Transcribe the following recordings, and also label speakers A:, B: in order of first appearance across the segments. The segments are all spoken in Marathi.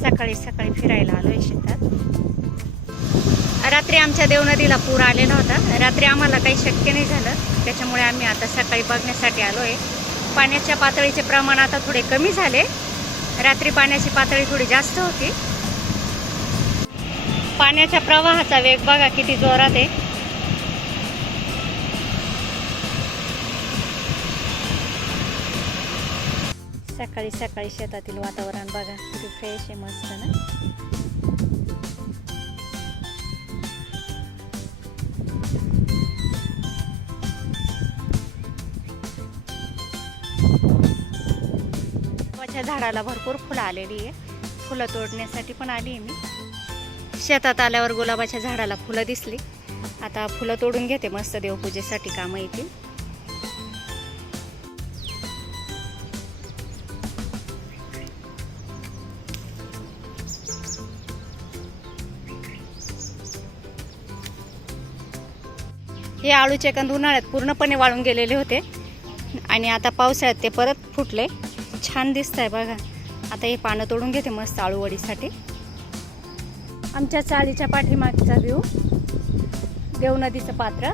A: सकाळी सकाळी फिरायला आलोय शेतात. रात्री आमच्या देवनदीला पूर आलेला होता रात्री आम्हाला काही शक्य नाही झालं. त्याच्यामुळे आम्ही आता सकाळी बघण्यासाठी आलोय. पाण्याच्या पातळीचे प्रमाण आता थोडे कमी झाले. रात्री पाण्याची पातळी थोडी जास्त होती. पाण्याच्या प्रवाहाचा वेग बघा किती जोरात आहे. सकाळी सकाळी शेतातील वातावरण बघा किती फ्रेश आहे मस्त ना माझ्या झाडाला भरपूर फुलं आलेली आहे. फुलं तोडण्यासाठी पण आली आहे मी. शेतात आल्यावर गुलाबाच्या झाडाला फुलं दिसली. आता फुलं तोडून घेते मस्त देवपूजेसाठी कामं येतील. हे आळूचे कंद उन्हाळ्यात पूर्णपणे वाळून गेलेले होते. आणि आता पावसाळ्यात ते परत फुटले. छान दिसत आहे बघा. आता हे पानं तोडून घेते मस्त आळूवडीसाठी आमच्या चाळीच्या पाठीमागचा व्ह्यू देव नदीचं पात्र.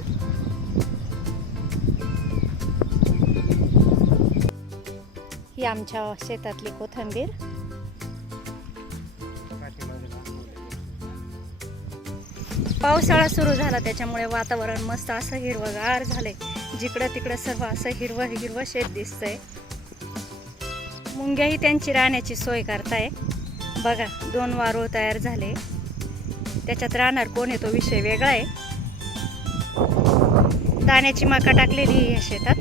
A: ही आमच्या शेतातली कोथंबीर. पावसाळा सुरू झाला त्याच्यामुळे वातावरण मस्त असं हिरवगार झालंय. जिकडं तिकडं सर्व असं हिरवं हिरवं शेत दिसतंय. मुंग्याही त्यांची राहण्याची सोय करताय. बघा दोन वारूळ तयार झाले. त्याच्यात राहणार कोण आहे तो विषय वेगळा आहे. दाण्याची मका टाकलेली आहे या शेतात.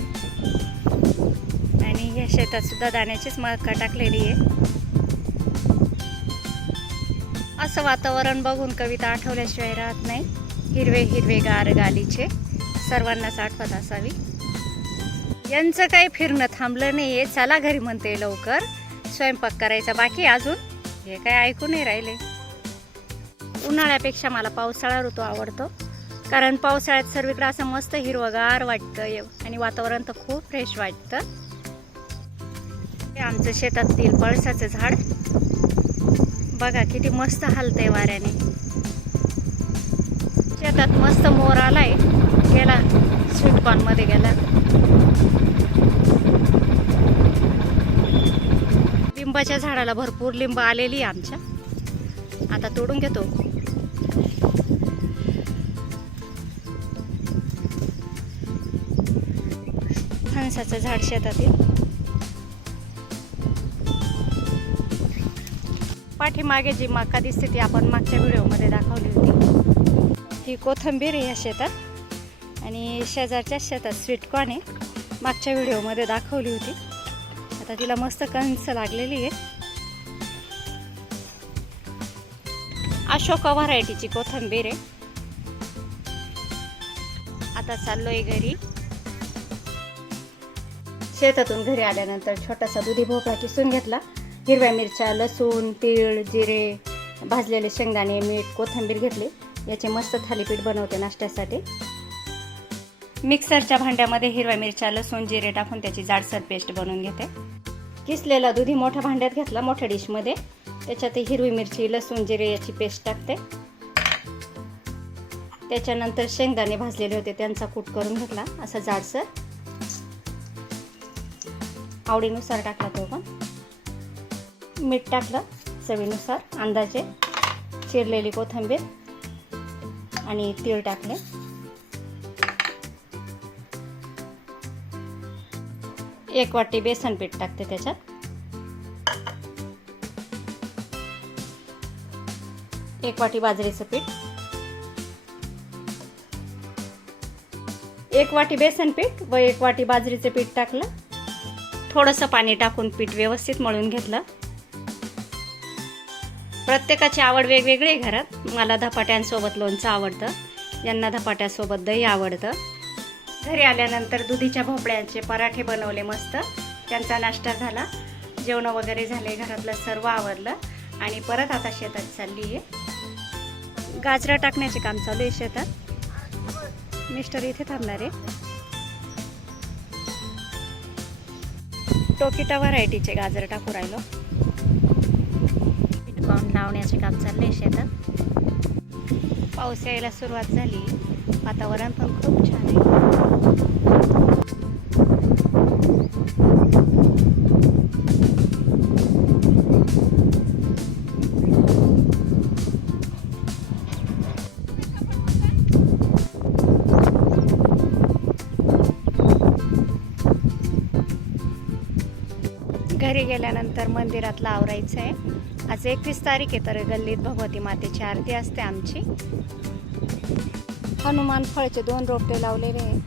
A: आणि या शेतात सुद्धा दाण्याचीच मका टाकलेली आहे. असं वातावरण बघून कविता आठवल्याशिवाय राहत नाही. हिरवे हिरवे गार गालीचे सर्वांनाच आठवत असावी. यांचं काही फिरणं थांबलं नाही आहे चला घरी म्हणते लवकर. स्वयंपाक करायचा बाकी अजून. हे काय ऐकू नाही राहिले. उन्हाळ्यापेक्षा मला पावसाळा ऋतू आवडतो. कारण पावसाळ्यात सर्वीकडे असं मस्त हिरवगार वाटतं. आणि वातावरण तर खूप फ्रेश वाटतं. हे आमचं शेतातील पळसाचं झाड. बघा किती मस्त हलतंय वाऱ्याने. शेतात मस्त मोर आलाय. गेला स्वीटकॉर्नमध्ये गेला. लिंबाच्या झाडाला भरपूर लिंब आलेली आहे आमच्या. आता तोडून घेतो. फणसाचं झाड शेतातील पाठीमागे जी मका दिसते ती आपण मागच्या व्हिडिओमध्ये दाखवली होती ही कोथंबीर आहे या शेतात. आणि शेजारच्या शेतात स्वीटकॉर्न आहे मागच्या व्हिडिओमध्ये दाखवली होती. आता तिला मस्त कंच लागलेली आहे. अशोका व्हरायटीची कोथंबीर आहे. आता चाललोय घरी. शेतातून घरी आल्यानंतर छोटासा दुधी भोपळा किसून घेतला. हिरव्या मिरच्या लसूण तीळ जिरे भाजलेले शेंगदाणे मीठ कोथिंबीर घेतली. याचे मस्त थालीपीठ बनवते नाश्त्यासाठी. मिक्सरच्या भांड्यामध्ये हिरव्या मिरच्या लसूण जिरे टाकून त्याची जाडसर पेस्ट बनवून घेते. किसलेला दुधी मोठ्या भांड्यात घेतला मोठ्या डिशमध्ये. त्याच्यात हिरवी मिरची लसूण जिरे याची पेस्ट टाकते. त्याच्यानंतर शेंगदाणे भाजलेले होते त्यांचा कूट करून घेतला असा जाडसर. आवडीनुसार टाकला तो पण. मीठ टाकलं चवीनुसार अंदाजे चिरलेली कोथिंबीर आणि तीळ टाकले. एक वाटी बेसन पीठ टाकते त्याच्यात. एक वाटी बाजरीचं पीठ. एक वाटी बेसन पीठ व एक वाटी बाजरीचं पीठ टाकलं. थोडंसं पाणी टाकून पीठ व्यवस्थित मळून घेतलं. प्रत्येकाची आवड वेगवेगळी आहे घरात. मला धपाट्यांसोबत लोणचं आवडतं. यांना धपाट्यासोबत दही आवडतं. घरी आल्यानंतर दुधीच्या भोपळ्यांचे पराठे बनवले मस्त. त्यांचा नाश्ता झाला. जेवणं वगैरे झाले. घरातलं सर्व आवरलं. आणि परत आता शेतात चालली आहे. गाजरं टाकण्याचे काम चालू आहे शेतात. मिस्टर इथे थांबणार आहे. टोकिटा व्हरायटीचे गाजर टाकू राहिलो. लावण्याचे काम चालले शेतात. पाऊस यायला सुरुवात झाली. वातावरण पण खूप छान आहे. घरी गेल्यानंतर मंदिरातला आवरायचं आहे आज एकवीस तारीख आहे तर गल्लीत भगवती मातेची आरती असते आमची. हनुमान फळचे दोन रोपटे लावलेले आहे.